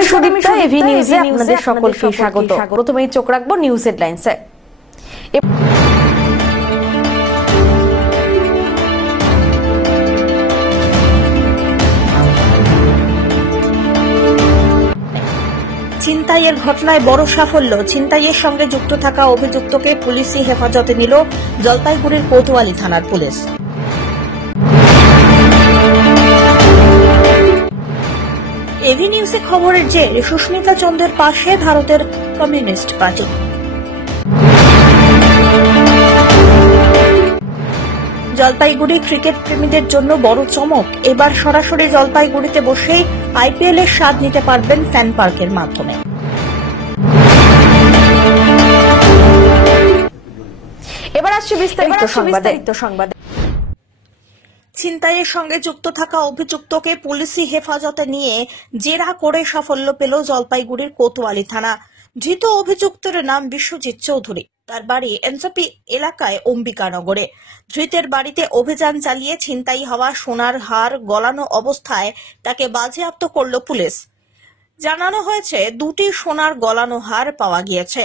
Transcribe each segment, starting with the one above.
আমি সুদীপ্তা, এভি নিউজে আপনাদের সকলকে স্বাগত। প্রথমেই চোখ রাখবো নিউজ হেডলাইন্সে। ছিনতাইয়ের ঘটনায় বড় সাফল্য। ছিনতাইয়ের সঙ্গে যুক্ত থাকা অভিযুক্তকে পুলিশি হেফাজতে নিল জলপাইগুড়ির কোতোয়ালি থানার পুলিশ। এভি নিউজে খবরের জের, সুস্মিতা চন্দ্রের পাশে ভারতের কমিউনিস্ট পার্টি। জলপাইগুড়ি ক্রিকেট প্রেমীদের জন্য বড় চমক। এবার সরাসরি জলপাইগুড়িতে বসেই আইপিএল এর স্বাদ নিতে পারবেন ফ্যান পার্কের মাধ্যমে। এবার আসছে বিস্তারিত সংবাদ। ছিনতাইয়ের সঙ্গে যুক্ত থাকা অভিযুক্তকে পুলিশি হেফাজতে নিয়ে জেরা করে সাফল্য পেল জলপাইগুড়ির কোতোয়ালি থানা। ধৃত অভিযুক্তের নাম বিশ্বজিৎ চৌধুরী। তার বাড়ি এনসিপি এলাকায় অম্বিকানগরে। ধৃতের বাড়িতে অভিযান চালিয়ে ছিনতাই হওয়া সোনার হার গলানো অবস্থায় তাকে বাজেয়াপ্ত করল পুলিশ। জানানো হয়েছে, দুটি সোনার গলানো হার পাওয়া গিয়েছে,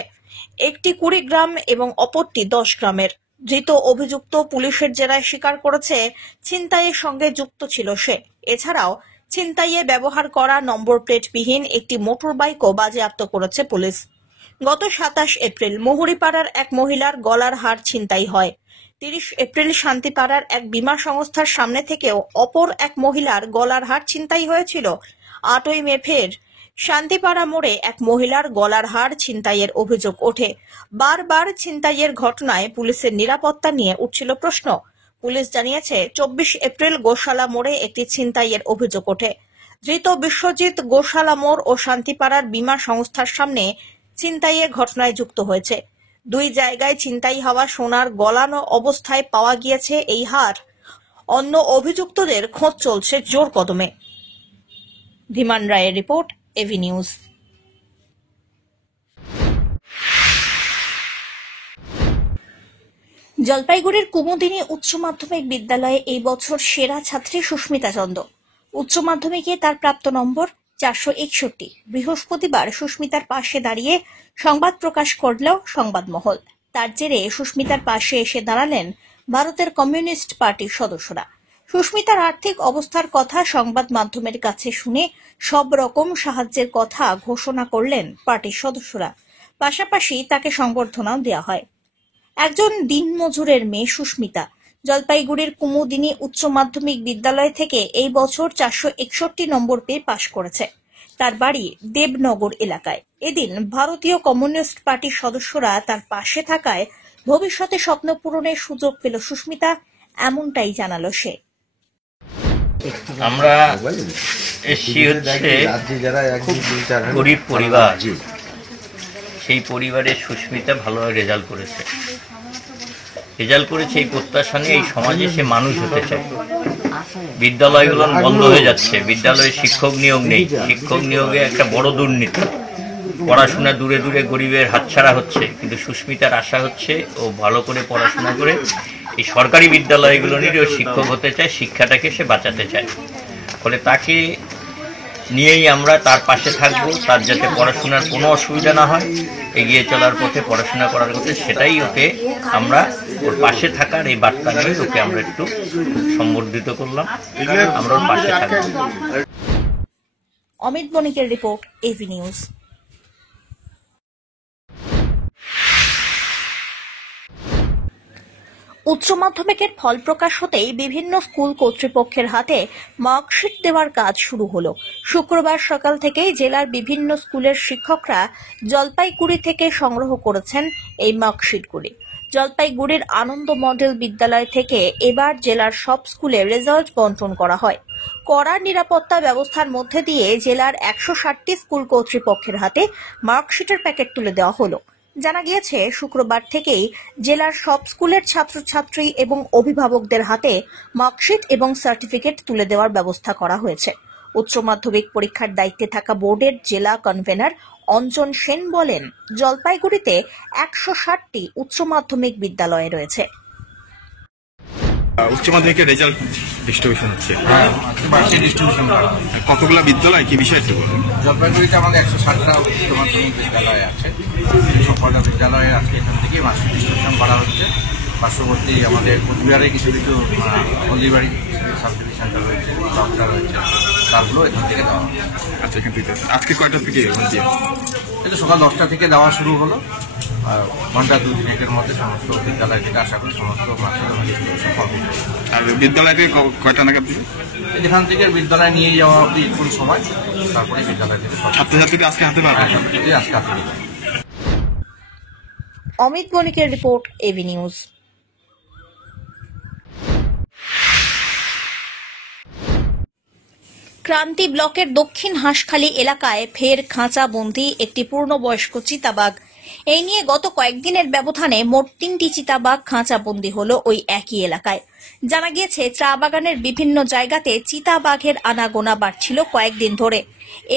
একটি 20 গ্রাম এবং অপরটি 10 গ্রামের। ধৃত অভিযুক্ত পুলিশের জেরায় স্বীকার করেছে ছিনতাইয়ের সঙ্গে যুক্ত ছিল সে। এছাড়াও ছিনতাইয়ে ব্যবহার করা নম্বর প্লেটবিহীন একটি মোটর বাইকও বাজেয়াপ্ত করেছে পুলিশ। গত 27 এপ্রিল মুহুরীপাড়ার এক মহিলার গলার হার ছিনতাই হয়। 30 এপ্রিল শান্তিপাড়ার এক বীমা সংস্থার সামনে থেকেও অপর এক মহিলার গলার হার ছিনতাই হয়েছিল। 8ই মে ফের শান্তিপাড়া মোড়ে এক মহিলার গলার হার ছিনতাইয়ের অভিযোগ ওঠে। বারবার ছিনতাইয়ের ঘটনায় পুলিশের নিরাপত্তা নিয়ে উঠছিল প্রশ্ন। পুলিশ জানিয়েছে, 24 এপ্রিল গোশালা মোড়ে একটি ছিনতাইয়ের অভিযোগ ওঠে। ধৃত বিশ্বজিৎ গোশালা মোড় ও শান্তিপাড়ার বীমা সংস্থার সামনে ছিনতাইয়ের ঘটনায় যুক্ত হয়েছে। দুই জায়গায় ছিনতাই হওয়া সোনার গলানো অবস্থায় পাওয়া গিয়েছে এই হার। অন্য অভিযুক্তদের খোঁজ চলছে জোর কদমে। ধীমান রায়ের রিপোর্ট, এভি নিউজ। জলপাইগুড়ির কুমুদিনী উচ্চ মাধ্যমিক বিদ্যালয়ে এই বছর সেরা ছাত্রী সুস্মিতা চন্দ্র। উচ্চ মাধ্যমিকে তার প্রাপ্ত নম্বর 461। বৃহস্পতিবার সুস্মিতার পাশে দাঁড়িয়ে সংবাদ প্রকাশ করল সংবাদমহল। তার জেরে সুস্মিতার পাশে এসে দাঁড়ালেন ভারতের কমিউনিস্ট পার্টির সদস্যরা। সুস্মিতার আর্থিক অবস্থার কথা সংবাদ মাধ্যমের কাছে শুনে সব রকম সাহায্যের কথা ঘোষণা করলেন পার্টির সদস্যরা। পাশাপাশি তাকে সংবর্ধনাও দেওয়া হয়। একজন দিনমজুরের মেয়ে সুস্মিতা জলপাইগুড়ির কুমুদিনী উচ্চ মাধ্যমিক বিদ্যালয় থেকে এই বছর 461 নম্বর পেয়ে পাশ করেছে। তার বাড়ি দেবনগর এলাকায়। এদিন ভারতীয় কমিউনিস্ট পার্টির সদস্যরা তার পাশে থাকায় ভবিষ্যতে স্বপ্ন পূরণের সুযোগ পেল সুস্মিতা, এমনটাই জানালো সে। আমরা এসছি হচ্ছে গরিব পরিবার, সেই পরিবারে সুস্মিতা ভালো রেজাল্ট করেছে এই প্রত্যাশা নিয়ে এই সমাজে সে মানুষ হতে চায়। বিদ্যালয়গুলো বন্ধ হয়ে যাচ্ছে, বিদ্যালয়ে শিক্ষক নিয়োগ নেই, শিক্ষক নিয়োগে একটা বড় দুর্নীতি, পড়াশোনা দূরে দূরে গরিবের হাতছাড়া হচ্ছে। কিন্তু সুস্মিতার আশা হচ্ছে ও ভালো করে পড়াশোনা করে এই সরকারি বিদ্যালয়গুলো নিয়েও শিক্ষক হতে চায়, শিক্ষাটাকে সে বাঁচাতে চায়। ফলে তাকে নিয়েই আমরা তার পাশে থাকবো, তার যাতে পড়াশোনার কোনো অসুবিধা না হয়, এগিয়ে চলার পথে পড়াশোনা করার পথে, সেটাই ওকে আমরা ওর পাশে থাকার এই বার্তা নিয়ে ওকে আমরা একটু সম্বর্ধিত করলাম। আমরা ওর পাশে থাকবো। অমিত বণিকের রিপোর্ট, এভি নিউজ। উচ্চ মাধ্যমিকের ফল প্রকাশ হতেই বিভিন্ন স্কুল কর্তৃপক্ষের হাতে মার্কশিট দেওয়ার কাজ শুরু হলো। শুক্রবার সকাল থেকেই জেলার বিভিন্ন স্কুলের শিক্ষকরা জলপাইগুড়ি থেকে সংগ্রহ করেছেন এই মার্কশিটগুলি। জলপাইগুড়ির আনন্দ মডেল বিদ্যালয় থেকে এবার জেলার সব স্কুলে রেজাল্ট বন্টন করা হয়। কড়া নিরাপত্তা ব্যবস্থার মধ্যে দিয়ে জেলার 160টি স্কুল কর্তৃপক্ষের হাতে মার্কশিটের প্যাকেট তুলে দেওয়া হলো। জানা গিয়েছে, শুক্রবার থেকেই জেলার সব স্কুলের ছাত্রছাত্রী এবং অভিভাবকদের হাতে মার্কশিট এবং সার্টিফিকেট তুলে দেওয়ার ব্যবস্থা করা হয়েছে। উচ্চ মাধ্যমিক পরীক্ষার দায়িত্বে থাকা বোর্ডের জেলা কনভেনর অঞ্জন সেন বলেন, জলপাইগুড়িতে 160টি উচ্চ মাধ্যমিক বিদ্যালয় রয়েছে। উচ্চ মাধ্যমিকের রেজাল্ট ডিস্ট্রিবিউশন হচ্ছে, বার্ষিক ডিস্ট্রিবিউশন করা কতগুলো বিদ্যালয় কি বিষয়ে একটু বলুন। জলপাইগুড়িতে আমাদের 160টা উচ্চ মাধ্যমিক বিদ্যালয় আছে। সকলটা বিদ্যালয়ে আজকে এখান থেকে বার্ষিক ডিস্ট্রিবিউশন করা হচ্ছে। পার্শ্ববর্তী আমাদের কোচবিহারে কিছু কিছু হলদিবাড়ি সাব ডিভিশন সেন্টার রয়েছে, ব্লকটা রয়েছে, তারগুলো এখান থেকে দেওয়া হচ্ছে। আচ্ছা, এখান থেকে আজকে কয়টা থেকে এটা সকাল 10টা থেকে দেওয়া শুরু হলো। ঘন্টা 2-3 মধ্যে সমস্ত বিদ্যালয় থেকে আশা করি সমস্ত মাসের ডিস্ট্রিবিউশন কমপ্লিট হবে। আর বিদ্যালয় থেকে কয়টা নাগাদ এখান থেকে বিদ্যালয়ে নিয়ে যাওয়া অব্দি কোন সময়, তারপরে বিদ্যালয় থেকে ছাত্রছাত্রীরা আজকে হাতে পারবে? আজকে হাতে নিয়ে যাবে। অমিত বণিকের রিপোর্ট, এভি নিউজ। ক্রান্তি ব্লকের দক্ষিণ হাঁসখালী এলাকায় ফের খাঁচাবন্দি একটি পূর্ণবয়স্ক চিতাবাঘ। এই নিয়ে গত কয়েকদিনের ব্যবধানে মোট 3টি চিতাবাঘ খাঁচাবন্দি হল ওই একই এলাকায়। জানা গিয়েছে, চা বাগানের বিভিন্ন জায়গাতে চিতাবাঘের আনাগোনা বাড়ছিল কয়েকদিন ধরে।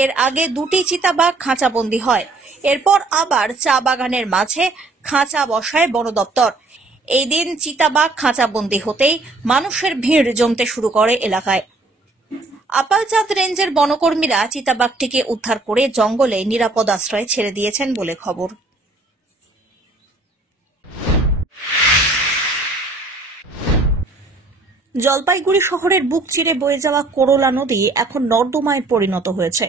এর আগে 2টি চিতাবাঘ খাঁচাবন্দি হয়। এরপর আবার চা বাগানের মাঝে খাঁচা বসায় বন দপ্তর। এই দিন চিতাবাঘ খাঁচাবন্দি হতেই মানুষের ভিড় জমতে শুরু করে এলাকায়। আপালচাঁদ রেঞ্জের বনকর্মীরা চিতাবাঘটিকে উদ্ধার করে জঙ্গলে নিরাপদ আশ্রয়ে ছেড়ে দিয়েছেন বলে খবর। জলপাইগুড়ি শহরের বুক চিরে বয়ে যাওয়া করলা নদী এখন নর্দমায় পরিণত হয়েছে,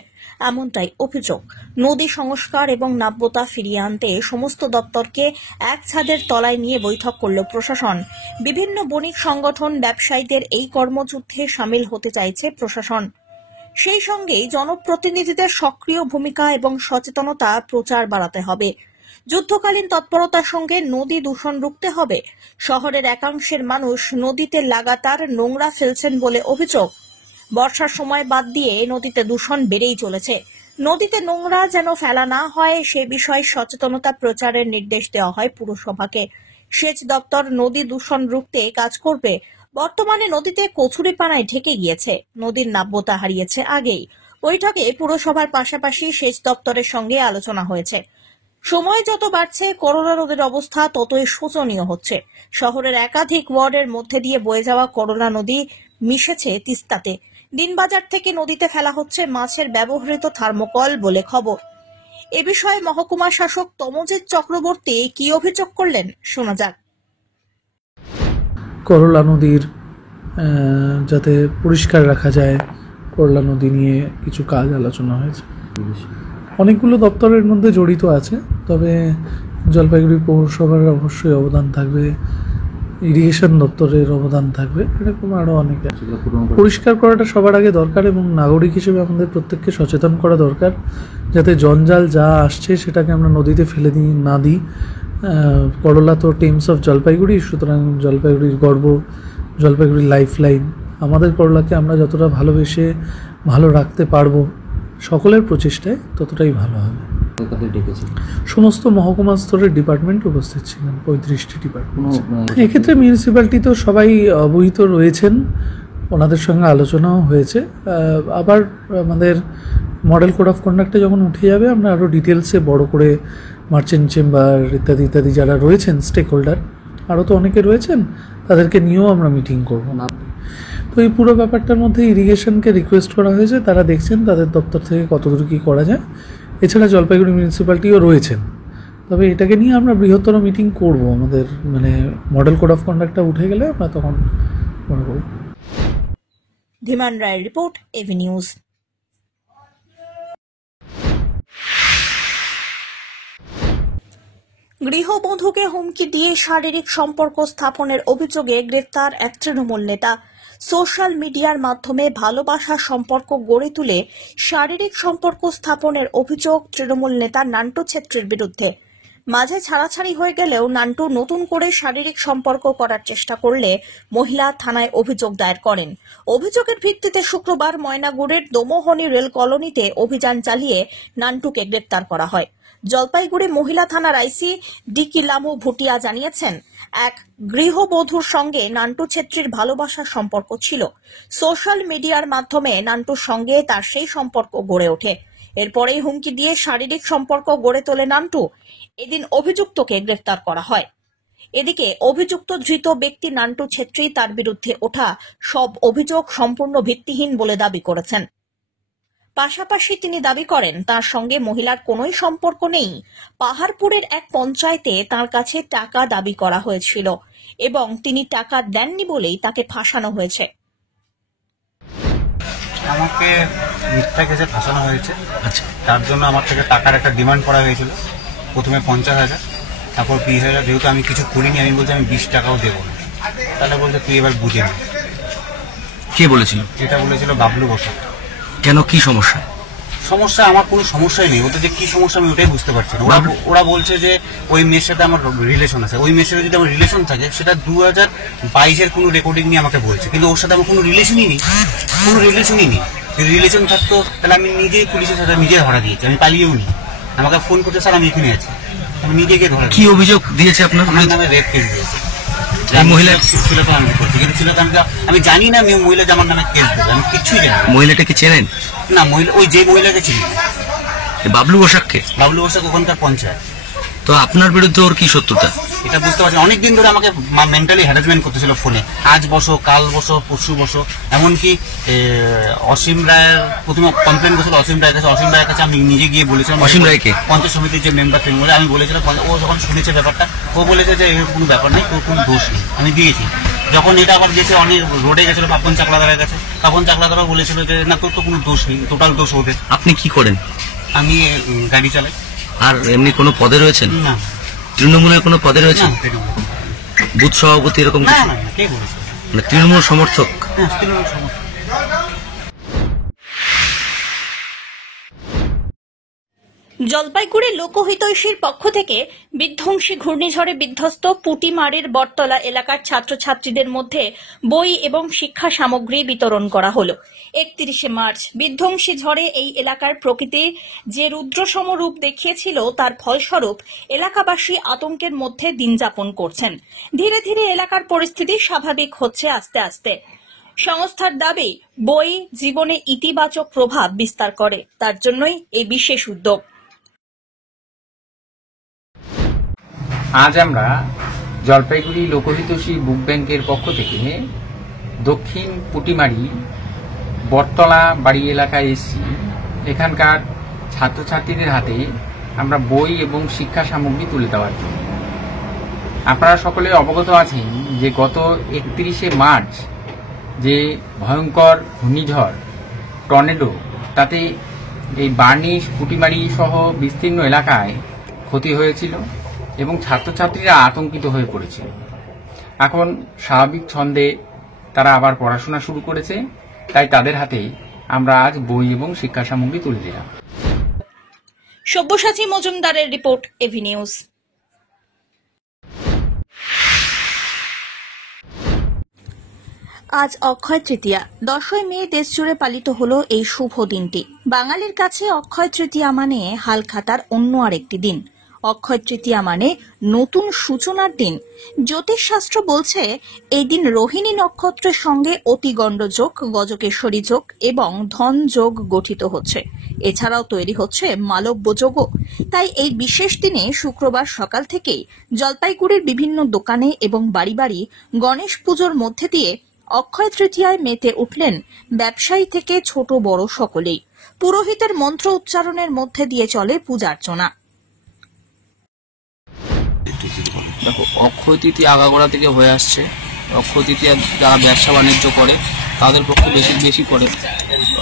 এমনটাই অভিযোগ। নদী সংস্কার এবং নাব্যতা ফিরিয়ে আনতে সমস্ত দপ্তরকে এক ছাদের তলায় নিয়ে বৈঠক করল প্রশাসন। বিভিন্ন বণিক সংগঠন, ব্যবসায়ীদের এই কর্মযুদ্ধে সামিল হতে চাইছে প্রশাসন। সেই সঙ্গেই জনপ্রতিনিধিদের সক্রিয় ভূমিকা এবং সচেতনতা প্রচার বাড়াতে হবে। যুদ্ধকালীন তৎপরতার সঙ্গে নদী দূষণ রুখতে হবে। শহরের একাংশের মানুষ নদীতে লাগাতার নোংরা ফেলছেন বলে অভিযোগ। বর্ষার সময় বাদ দিয়ে নদীতে দূষণ বেড়েই চলেছে। নদীতে নোংরা যেন ফেলা না হয় সে বিষয়ে সচেতনতা প্রচারের নির্দেশ দেওয়া হয় পুরসভাকে। সেচ দপ্তর নদী দূষণ রুখতে কাজ করবে। বর্তমানে নদীতে কচুরিপানায় ঢেকে গিয়েছে, নদীর নাব্যতা হারিয়েছে আগেই। বৈঠকে পুরসভার পাশাপাশি সেচ দপ্তরের সঙ্গে আলোচনা হয়েছে। সময় যত বাড়ছে করলা নদীর অবস্থা ততই শোচনীয় হচ্ছে। শহরের একাধিক ওয়ার্ডের মধ্যে দিয়ে বয়ে যাওয়া করলা নদী মিশেছে তিস্তাতে। দিনবাজার থেকে নদীতে ফেলা হচ্ছে মাছের ব্যবহৃত থার্মোকল বলে খবর। এ বিষয়ে মহকুমা শাসক তমজিৎ চক্রবর্তী কি অভিযোগ করলেন, শোনা যাক। করলা নদীর যাতে পরিষ্কার রাখা যায়, করলা নদী নিয়ে কিছু কাজ আলোচনা হয়েছে। অনেকগুলো দপ্তরের মধ্যে জড়িত আছে, তবে জলপাইগুড়ি পৌরসভার অবশ্যই অবদান থাকবে, ইরিগেশন দপ্তরের অবদান থাকবে, এরকম আরও অনেক আছে। পরিষ্কার করাটা সবার আগে দরকার এবং নাগরিক হিসেবে আমাদের প্রত্যেককে সচেতন করা দরকার, যাতে জঞ্জাল যা আসছে সেটাকে আমরা নদীতে ফেলে না দিই। করলা তো টেমস অফ জলপাইগুড়ি, সুতরাং জলপাইগুড়ির গর্ব, জলপাইগুড়ির লাইফ লাইন। আমাদের করলাকে আমরা যতটা ভালোবেসে ভালো রাখতে পারবো, সকলের প্রচেষ্টায় ততটাই ভালো হবে। সমস্ত মহকুমা স্তরের ডিপার্টমেন্ট উপস্থিত ছিলেন, 35টি ডিপার্টমেন্ট। এক্ষেত্রে মিউনিসিপ্যালিটি তো সবাই অবহিত রয়েছেন, ওনাদের সঙ্গে আলোচনাও হয়েছে। আবার আমাদের মডেল কোড অফ কন্ডাক্টে যখন উঠে যাবে, আমরা আরও ডিটেলসে বড় করে মার্চেন্ট চেম্বার ইত্যাদি ইত্যাদি যারা রয়েছেন স্টেক হোল্ডার, আরও তো অনেকে রয়েছেন, তাদেরকে নিয়েও আমরা মিটিং করব। তো এই পুরো ব্যাপারটার মধ্যে ইরিগেশনকে রিকোয়েস্ট করা হয়েছে, তারা দেখছেন তাদের দপ্তর থেকে কতদূর কী করা যায়। এছাড়া জলপাইগুড়ি মিউনিসিপ্যালিটিও রয়েছেন, তবে এটাকে নিয়ে আমরা বৃহত্তর মিটিং করব। আমাদের মডেল কোড অফ কন্ডাক্টটা উঠে গেলে আমরা তখন মনে করব। ধীমান রায়ের রিপোর্ট, এভি নিউজ। গৃহবধূকে হুমকি দিয়ে শারীরিক সম্পর্ক স্থাপনের অভিযোগে গ্রেফতার এক তৃণমূল নেতা। সোশ্যাল মিডিয়ার মাধ্যমে ভালোবাসার সম্পর্ক গড়ে তুলে শারীরিক সম্পর্ক স্থাপনের অভিযোগ তৃণমূল নেতা নান্টু ছেত্রীর বিরুদ্ধে। মাঝে ছাড়াছাড়ি হয়ে গেলেও নান্টু নতুন করে শারীরিক সম্পর্ক করার চেষ্টা করলে মহিলা থানায় অভিযোগ দায়ের করেন। অভিযোগের ভিত্তিতে শুক্রবার ময়নাগুড়ির দোমোহনী রেল কলোনিতে অভিযান চালিয়ে নান্টুকে গ্রেপ্তার করা হয়। জলপাইগুড়ি মহিলা থানার আইসি ডিকি লামু ভুটিয়া জানিয়েছেন, এক গৃহবধূর সঙ্গে নান্টু ছেত্রীর ভালোবাসার সম্পর্ক ছিল। সোশ্যাল মিডিয়ার মাধ্যমে নান্টুর সঙ্গে তার সেই সম্পর্ক গড়ে ওঠে। এরপরেই হুমকি দিয়ে শারীরিক সম্পর্ক গড়ে তোলে নান্টু। এদিন অভিযুক্তকে গ্রেফতার করা হয়। এদিকে অভিযুক্ত ধৃত ব্যক্তি নান্টু ছেত্রী তার বিরুদ্ধে ওঠা সব অভিযোগ সম্পূর্ণ ভিত্তিহীন বলে দাবি করেছেন। পাশাপাশি তিনি দাবি করেন তার সঙ্গে মহিলার কোনোই সম্পর্ক নেই। পাহাড়পুরের এক পঞ্চায়েতে তার কাছে টাকা দাবি করা হয়েছিল এবং তিনি টাকা দেননি বলেই তাকে ফাঁসানো হয়েছে। আমাকে মিথ্যা কেসে ফাঁসানো হয়েছে। আচ্ছা, তার জন্য আমার থেকে টাকার একটা ডিমান্ড করা হয়েছিল। প্রথমে 50,000, তারপর 20,000। যেহেতু আমি কিছু করিনি, আমি বলছি আমি 20 টাকাও দেবো না। তাহলে বলছে তুই এবার বুঝে নি। কে বলেছিল? এটা বলেছিল বাবলু বসা। কেন, কি সমস্যা? সমস্যা আমার কোনো সমস্যাই নেই, ওদের যে কি সমস্যা আমি ওটাই বুঝতে পারছি না। ওরা বলছে যে ওই মেয়ের সাথে আমার রিলেশন আছে। ওই মেয়ের সাথে যদি আমার রিলেশন থাকে সেটা 2022-এর কোনো রেকর্ডিং নিয়ে আমাকে বলছে, কিন্তু ওর সাথে আমার কোনো রিলেশনই নেই। যদি রিলেশন থাকতো তাহলে আমি নিজেই পুলিশের সাথে নিজে ধরা দিয়েছি, আমি পালিয়েও নি। আমাকে ফোন করতে, স্যার আমি এখানে আছি, আমি নিজেকে ধরা। কি অভিযোগ দিয়েছে আপনার? আমার নামে রেপ কেস দিয়েছে। মহিলা ছিল তো আমি করছি, কিন্তু ছিল তো আমি জানি না মহিলা যে আমার নামে কেস দেবে, আমি কিচ্ছুই জানি না। মহিলাটাকে চেনেন? না, ওই যে মহিলাকে চিনি। বাবলু বসাককে? বাবলু বসাক ওখানকার পঞ্চায়েত। তো আপনার বিরুদ্ধে ওর কি শত্রুতা? এটা বুঝতে পারছি, অনেকদিন ধরে আমাকে মেন্টালি হ্যারাসমেন্ট করতেছিল ফোনে। আজ বসো, কাল বসো, পরশু বসো। এমনকি অসীম রায়ের প্রথমে কমপ্লেন করেছিল অসীম রায়ের কাছে। অসীম রায়ের কাছে আমি নিজে গিয়ে বলেছিলাম। অসীম রায়কে? পঞ্চায়েত সমিতির যে মেম্বার তিনি বলে, আমি বলেছিলাম। ও যখন শুনেছে ব্যাপারটা, ও বলেছে যে এর কোনো ব্যাপার নেই, তোর কোনো দোষ নেই, আমি দিয়েছি। যখন এটা আবার গেছে অনেক রোডে গেছিল পাপন চাকলাদারের কাছে, পাপন চাকলাদারও বলেছিল যে না, তোর তো কোনো দোষ নেই, টোটাল দোষ ওদের। আপনি কি করেন? আমি গাড়ি চালাই। আর এমনি কোনো পদে রয়েছেন? না। তৃণমূলের কোনো পদে রয়েছেন? বুথ সভাপতি এরকম না, কিছু? না, কে বলেছে? মানে তৃণমূল সমর্থক? হ্যাঁ, তৃণমূল সমর্থক। জলপাইগুড়ি লোকহিতৈষীর পক্ষ থেকে বিধ্বংসী ঘূর্ণিঝড়ে বিধ্বস্ত পুটিমারির বটতলা এলাকার ছাত্রছাত্রীদের মধ্যে বই এবং শিক্ষা সামগ্রী বিতরণ করা হলো। 31শে মার্চ বিধ্বংসী ঝড়ে এই এলাকার প্রকৃতি যে রুদ্রসম রূপ দেখিয়েছিল, তার ফলস্বরূপ এলাকাবাসী আতঙ্কের মধ্যে দিন যাপন করছেন। ধীরে ধীরে এলাকার পরিস্থিতি স্বাভাবিক হচ্ছে আস্তে আস্তে। সংস্থার দাবি, বই জীবনে ইতিবাচক প্রভাব বিস্তার করে, তার জন্যই এই বিশেষ উদ্যোগ। আজ আমরা জলপাইগুড়ি লোকহিতৈষী বুক ব্যাংকের পক্ষ থেকে দক্ষিণ পুটিমারি বটতলা বাড়ি এলাকায় এসেছি। এখানকার ছাত্রছাত্রীদের হাতে আমরা বই এবং শিক্ষা সামগ্রী তুলে দেওয়ার জন্য। আপনারা সকলে অবগত আছেন যে গত 31শে মার্চ যে ভয়ঙ্কর ঘূর্ণিঝড় টর্নেডো, তাতে এই বার্নিশ পুটিমারি সহ বিস্তীর্ণ এলাকায় ক্ষতি হয়েছিল এবং ছাত্রছাত্রীরা আতঙ্কিত হয়ে পড়েছিল। এখন স্বাভাবিক ছন্দে তারা আবার পড়াশোনা শুরু করেছে, তাই তাদের হাতে আমরা আজ বই এবং শিক্ষা সামগ্রী তুলে দিলাম। সব্যসাচী মজুমদারের রিপোর্ট, এভি নিউজ। আজ অক্ষয় তৃতীয়া। 10ই মে দেশজুড়ে পালিত হলো এই শুভ দিনটি। বাঙালির কাছে অক্ষয় তৃতীয়া মানে হালখাতার অন্য আরেকটি দিন। অক্ষয় তৃতীয়া মানে নতুন সূচনার দিন। জ্যোতিষশাস্ত্র বলছে এই দিন রোহিণী নক্ষত্রের সঙ্গে অতিগণ্ড যোগ, গজকেশ্বরী যোগ এবং ধন যোগ গঠিত হচ্ছে। এছাড়াও তৈরি হচ্ছে মালব্য যোগও। তাই এই বিশেষ দিনে শুক্রবার সকাল থেকেই জলপাইগুড়ির বিভিন্ন দোকানে এবং বাড়ি বাড়ি গণেশ পুজোর মধ্যে দিয়ে অক্ষয় তৃতীয়ায় মেতে উঠলেন ব্যবসায়ী থেকে ছোট বড় সকলেই। পুরোহিতের মন্ত্র উচ্চারণের মধ্যে দিয়ে চলে পূজার্চনা। দেখো, অক্ষয় তৃতীয়া আগাগোড়া থেকে হয়ে আসছে। অক্ষয় তৃতীয়া যারা ব্যবসা বাণিজ্য করে তাদের পক্ষে বেশি করে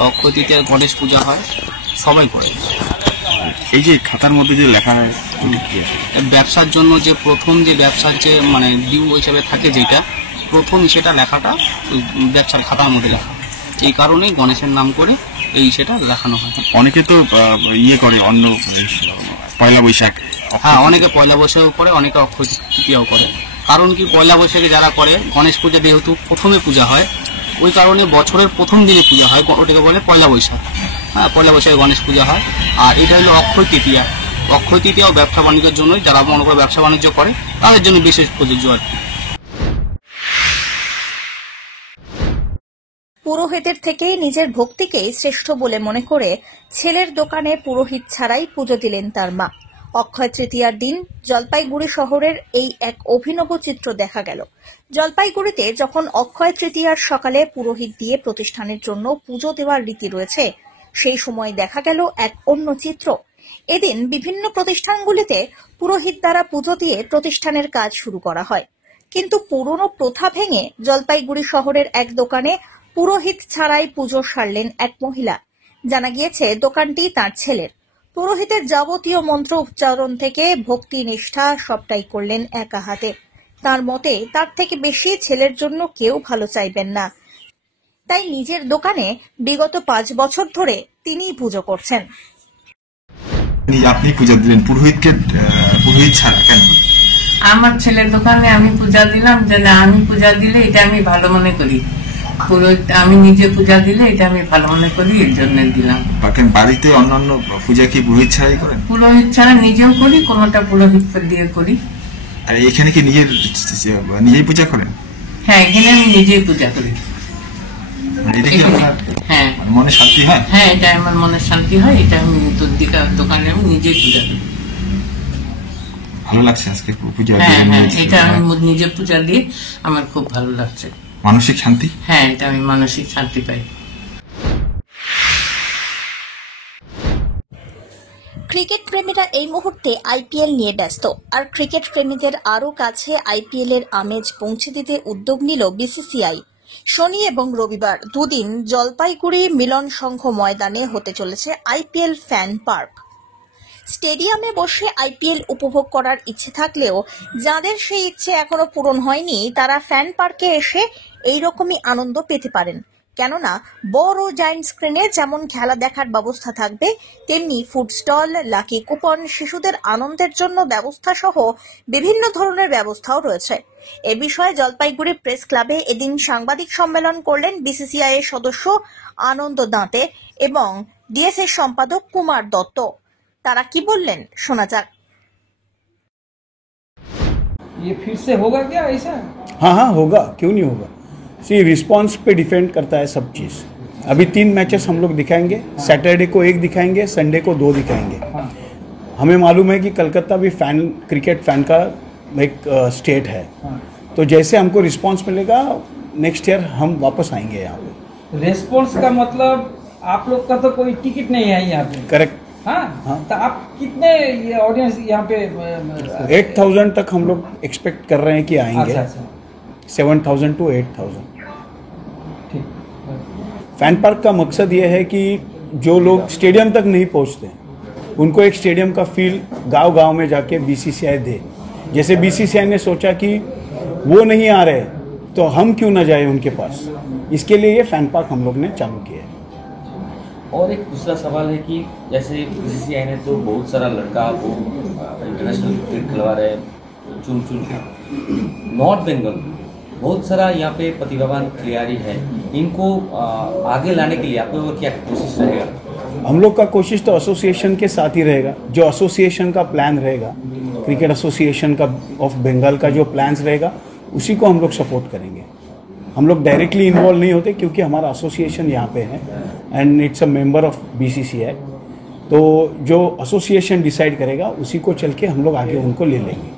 অক্ষয় তৃতীয়ার গণেশ পূজা হয়, সবাই করে। এই যে খাতার মধ্যে যে লেখা হয় ব্যবসার জন্য যে প্রথম যে ব্যবসার যে মানে ডিউ হিসাবে থাকে, যেটা প্রথম সেটা লেখাটা ওই ব্যবসার খাতার মধ্যে লেখা, এই কারণেই গণেশের নাম করে এই সেটা লেখানো হয়। অনেকে তো ইয়ে করে অন্য পয়লা বৈশাখ। হ্যাঁ, অনেকে পয়লা বৈশাখও করে, অনেকে অক্ষয় তৃতীয়াও করে। কারণ কি, পয়লা বৈশাখে যারা করে গণেশ পূজা যেহেতু প্রথমে পূজা হয়, ওই কারণে বছরের প্রথম দিনে পূজা হয়, ওটাকে বলে পয়লা বৈশাখ। হ্যাঁ, পয়লা বৈশাখে গণেশ পূজা হয়। আর এটা হলো অক্ষয় তৃতীয়া। অক্ষয় তৃতীয়াও ব্যবসা বাণিজ্যের জন্যই, যারা মনে করে ব্যবসা বাণিজ্য করে তাদের জন্য বিশেষ প্রযোজ্য আর কি। পুরোহিতের থেকে নিজের ভক্তিকেই শ্রেষ্ঠ বলে মনে করে ছেলের দোকানে পুরোহিত ছাড়াই পুজো দিলেন তার মা। অক্ষয় তৃতীয়ার দিন জলপাইগুড়ি শহরের এই এক অভিনব চিত্র দেখা গেল। জলপাইগুড়িতে যখন অক্ষয় তৃতীয়ার সকালে পুরোহিত দিয়ে প্রতিষ্ঠানের জন্য পুজো দেওয়ার রীতি রয়েছে, সেই সময় দেখা গেল এক অন্য চিত্র। এদিন বিভিন্ন প্রতিষ্ঠানগুলিতে পুরোহিত দ্বারা পুজো দিয়ে প্রতিষ্ঠানের কাজ শুরু করা হয়, কিন্তু পুরনো প্রথা ভেঙে জলপাইগুড়ি শহরের এক দোকানে পুরোহিত ছাড়াই পুজো সারলেন এক মহিলা। জানা গিয়েছে দোকানটি তার ছেলের। পুরোহিতের যাবতীয় মন্ত্র উচ্চারণ থেকে ভক্তি নিষ্ঠা সবটাই করলেন একা হাতে। তার মতে তার থেকে বেশি ছেলের জন্য কেউ ভালো চাইবেন না, তাই নিজের দোকানে বিগত 5 বছর ধরে তিনিই পুজো করছেন। আপনি পূজা দিলেন, পুরোহিত ছাড়া কেন? আমার ছেলের দোকানে আমি পূজা দিলাম, যে না আমি পূজা দিলে এটা আমি ভালো মনে করি, পুরোহিত আমি নিজে পূজা দিলে এটা আমি ভালো মনে করি, এর জন্য দিলাম। বাড়িতে অন্যান্য পূজা কি পুরোহিত ছাড়াই করেন? পুরোহিত ছাড়া নিজেও করি, কোনোটা পুরোহিত দিয়ে করি। আর এখানে কি নিজেই পূজা করেন? হ্যাঁ, এখানে আমি নিজেই পূজা করি। হ্যাঁ, মনে শান্তি হয়? হ্যাঁ, এটা আমার মনে শান্তি হয়, এটা আমি দোকানে আমি নিজেই পূজা করি। ভালো লাগছে আজকে পূজা? হ্যাঁ হ্যাঁ, এটা আমি নিজে পূজা দিয়ে আমার খুব ভালো লাগছে। মানসিক শান্তি? হ্যাঁ, এটা আমি মানসিক শান্তি পাই। ক্রিকেট প্রেমীরা এই মুহূর্তে আইপিএল নিয়ে ব্যস্ত, আর ক্রিকেট প্রেমীদের আরও কাছে আইপিএল এর আমেজ পৌঁছে দিতে উদ্যোগ নিল বিসিসিআই। শনি এবং রবিবার দুদিন জলপাইগুড়ি মিলন সংঘ ময়দানে হতে চলেছে আইপিএল ফ্যান পার্ক। স্টেডিয়ামে বসে আইপিএল উপভোগ করার ইচ্ছে থাকলেও যাদের সেই ইচ্ছে এখনো পূরণ হয়নি, তারা ফ্যান পার্কে এসে এইরকমই আনন্দ পেতে পারেন। কেননা বড় জায়ান্ট স্ক্রিনে যেমন খেলা দেখার ব্যবস্থা থাকবে, তেমনি ফুড স্টল, লাকি কুপন, শিশুদের আনন্দের জন্য ব্যবস্থা সহ বিভিন্ন ধরনের ব্যবস্থাও রয়েছে। এ বিষয়ে জলপাইগুড়ি প্রেস ক্লাবে এদিন সাংবাদিক সম্মেলন করলেন বিসিসিআই এর সদস্য আনন্দ দাঁতে এবং ডিএসএ সম্পাদক কুমার দত্ত। তারা কি বললেন শোনা যাক। ये फिर से होगा क्या ऐसा? हाँ होगा, क्यों नहीं होगा। रिस्पॉन्स पे डिपेंड करता है सब चीज़। अभी 3 मैचेस हम लोग दिखाएंगे, सैटरडे को 1 दिखाएंगे, संडे को 2 दिखाएंगे। हमें मालूम है कि कलकत्ता भी क्रिकेट फैन का एक स्टेट है, तो जैसे हमको रिस्पॉन्स मिलेगा नेक्स्ट ईयर हम वापस आएंगे यहाँ पे। रिस्पॉन्स का मतलब आप लोग का तो कोई टिकट नहीं है यहाँ पे? करेक्ट। हाँ, तो आप कितने ऑडियंस यहाँ पे? 8,000 तक हम लोग एक्सपेक्ट कर रहे हैं कि आएंगे। अच्छा। 7,000 to 8,000। फैन पार्क का मकसद ये है कि जो लोग स्टेडियम तक नहीं पहुंचते उनको एक स्टेडियम का फील गांव-गांव में जाके बीसीसीआई दे। जैसे बीसीसीआई ने सोचा कि वो नहीं आ रहे तो हम क्यों ना जाए उनके पास, इसके लिए ये फैन पार्क हम लोग ने चालू किया है। और एक दूसरा सवाल है कि जैसे बीसीसीआई ने तो बहुत सारा लड़का वो इंटरनेशनल क्रिकेट खिलवा रहे चुन नॉर्थ बंगाल बहुत सारा यहाँ पे प्रतिभावान खिलाड़ी है, इनको आगे लाने के लिए आप लोगों का क्या कोशिश रहेगा? हम लोग का कोशिश तो एसोसिएशन के साथ ही रहेगा। जो एसोसिएशन का प्लान रहेगा, क्रिकेट एसोसिएशन का ऑफ बंगाल का जो प्लान्स रहेगा उसी को हम लोग सपोर्ट करेंगे। हम लोग डायरेक्टली इन्वॉल्व नहीं होते क्योंकि हमारा एसोसिएशन यहाँ पे है and it's a member of BCCI, तो जो एसोसिएशन डिसाइड करेगा उसी को चल के हम लोग आगे उनको ले लेंगे।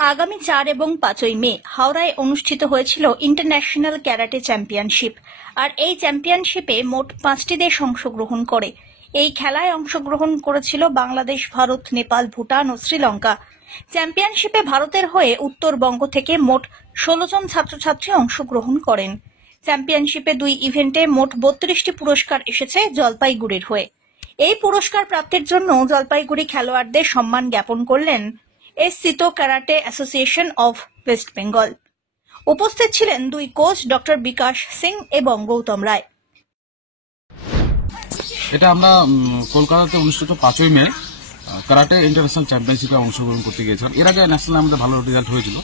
আগামী 4 এবং 5 মে হাওড়ায় অনুষ্ঠিত হয়েছিল ইন্টারন্যাশনাল ক্যারাটে চ্যাম্পিয়নশিপ। আর এই চ্যাম্পিয়নশিপে মোট 5টি দেশ অংশগ্রহণ করে। এই খেলায় অংশগ্রহণ করেছিল বাংলাদেশ, ভারত, নেপাল, ভুটান ও শ্রীলঙ্কা। চ্যাম্পিয়নশিপে ভারতের হয়ে উত্তরবঙ্গ থেকে মোট 16 জন ছাত্রছাত্রী অংশগ্রহণ করেন। চ্যাম্পিয়নশিপে 2 ইভেন্টে মোট 32টি পুরস্কার এসেছে জলপাইগুড়ির হয়ে। এই পুরস্কার প্রাপ্তির জন্য জলপাইগুড়ি খেলোয়াড়দের সম্মান জ্ঞাপন করলেন সিতো karate association of West Bengal. উপস্থিত ছিলেন 2 কোচ ডক্টর বিকাশ সিং এবং গৌতম রায়। এটা আমরা কলকাতাতে অনুষ্ঠিত 5ই মে ক্যারাটে ইন্টারন্যাশনাল চ্যাম্পিয়নশিপে অংশগ্রহণ করতে গিয়েছিলাম। এর আগে ন্যাশনালে আমাদের ভালো রেজাল্ট হয়েছিল,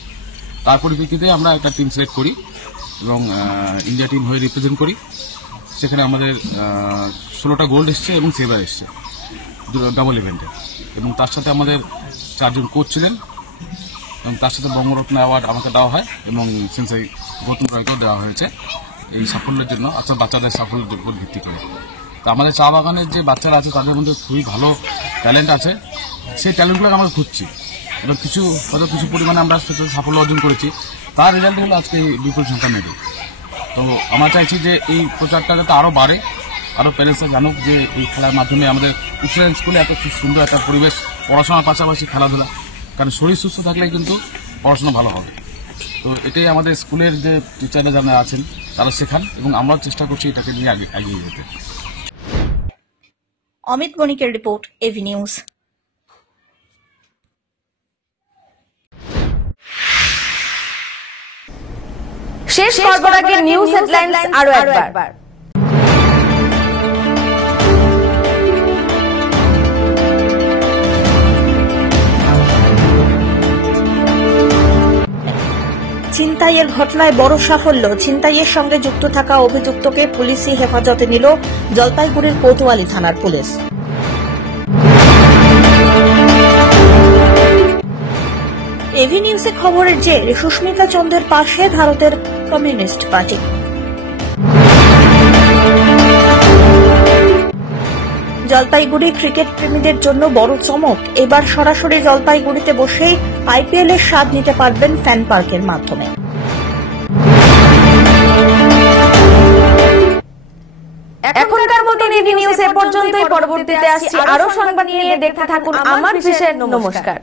তার পরিপ্রেক্ষিতে আমরা একটা টিম সিলেক্ট করি এবং ইন্ডিয়া টিম হয়ে রিপ্রেজেন্ট করি। সেখানে আমাদের 16টা গোল্ড এসছে এবং সিলভার এসছে ডাবল ইভেন্টে, এবং তার সাথে আমাদের 4 জন কোচ ছিলেন এবং তার সাথে বঙ্গরত্ন অ্যাওয়ার্ড আমাকে দেওয়া হয় এবং সেন্সাই গৌতম রায়কেও দেওয়া হয়েছে এই সাফল্যের জন্য, অর্থাৎ বাচ্চাদের সাফল্যের উপর ভিত্তি করে। তো আমাদের চা বাগানের যে বাচ্চারা আছে তাদের মধ্যে খুবই ভালো ট্যালেন্ট আছে, সেই ট্যালেন্টগুলোকে আমরা খুঁজছি এবং হয়তো কিছু পরিমাণে আমরা সাফল্য অর্জন করেছি, তার রেজাল্ট হলো আজকে এই বিপুল সংখ্যা মেডেল। তো আমরা চাইছি যে এই প্রচারটা যাতে আরও বাড়ে, আরও প্যারেন্টসরা জানুক যে এই খেলার মাধ্যমে আমাদের উত্তরায়ণ স্কুলে এত খুব সুন্দর একটা পরিবেশ, পড়াশোনার পাশাপাশি খেলাধুলা, কারণ শরীর সুস্থ থাকলে কিন্তু পড়াশোনা ভালো হবে। তো এটাই আমাদের স্কুলের যে টিচাররা যারা আছেন তারা শেখান এবং আমরাও চেষ্টা করছি এটাকে নিয়ে এগিয়ে যেতে। অমিত বণিকের রিপোর্ট, এভি নিউজ। শেষ করবার আগে নিউজ হেডলাইন্স আরো একবার। ছিনতাইয়ের ঘটনায় বড় সাফল্য, ছিনতাইয়ের সঙ্গে যুক্ত থাকা অভিযুক্তকে পুলিশি হেফাজতে নিল জলপাইগুড়ির কোতোয়ালি থানার পুলিশ। এভি নিউজে খবরের জের, সুস্মিতা চন্দ্রের পাশে ভারতের কমিউনিস্ট পার্টি। জলপাইগুড়ি ক্রিকেট প্রেমীদের জন্য বড় চমক, এবার সরাসরি জলপাইগুড়িতে বসেই আইপিএল এর স্বাদ নিতে পারবেন ফ্যান পার্কের মাধ্যমে। এখনকার মতো এভি নিউজ এ পর্যন্তই। পরবর্তীতে আসছি আরো সংবাদ নিয়ে, দেখতে থাকুন আমার ভিশন। নমস্কার।